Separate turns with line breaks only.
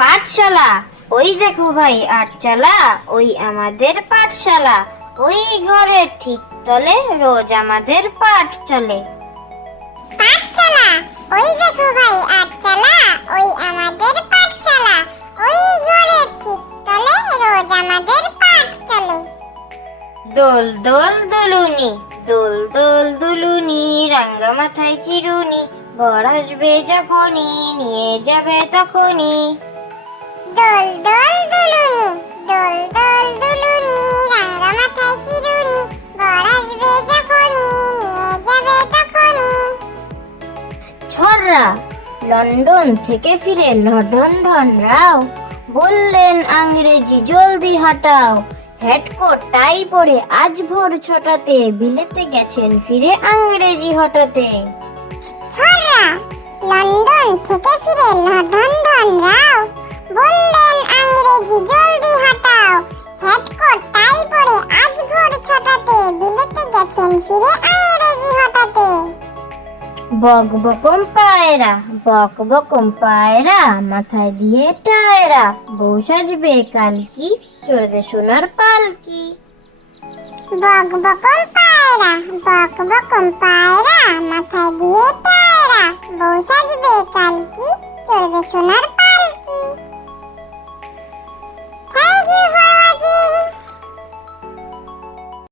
পাঠশালা ওই দেখো ভাই আটচালা ওই আমাদের পাঠশালা ওই ঘরের ঠিক তলে রোজ আমাদের পাঠ চলে
পাঠশালা ওই দেখো ভাই আটচালা ওই আমাদের পাঠশালা ওই ঘরের ঠিক তলে রোজ আমাদের পাঠ চলে
দোল দোল দুলুনি দোল দোল দুলুনি রাঙ্গা মাথায় চিরুনি ঘর আসবে যখনই নিয়ে যাবে তখনই
দুলুনি দুলুনি রাঙা মাথায় চিরুনি ঘর আসবে যখনই নিয়ে যাবে তখনই
ছড়রা লন্ডন থেকে ফিরে লন্ডন রাও বললেন আংরেজি জলদি হাঁটাও হেডকোট টাই পরে আজ ভোর ছটাতে বিলেতে গেছেন ফিরে আংরেজি হঠাতে
ছাড়রা লন্ডন থেকে ফিরে লন্ডন রাও বললেন আংরেজি জলদি হটাও হেডকোট তাই পরে আজ ভোর ছটাতে বিলেতে গেছেন ফিরে আংরেজি হটাতে
বক বকম পায়রা বক বকম পায়রা মাথায় দিয়ে টায়রা বউ সাজবে কালকি চড়বে সোনার পালকি
বক বকম পায়রা বক বকম পায়রা মাথায় দিয়ে বউ সাজবে কালকি চলবে সোনার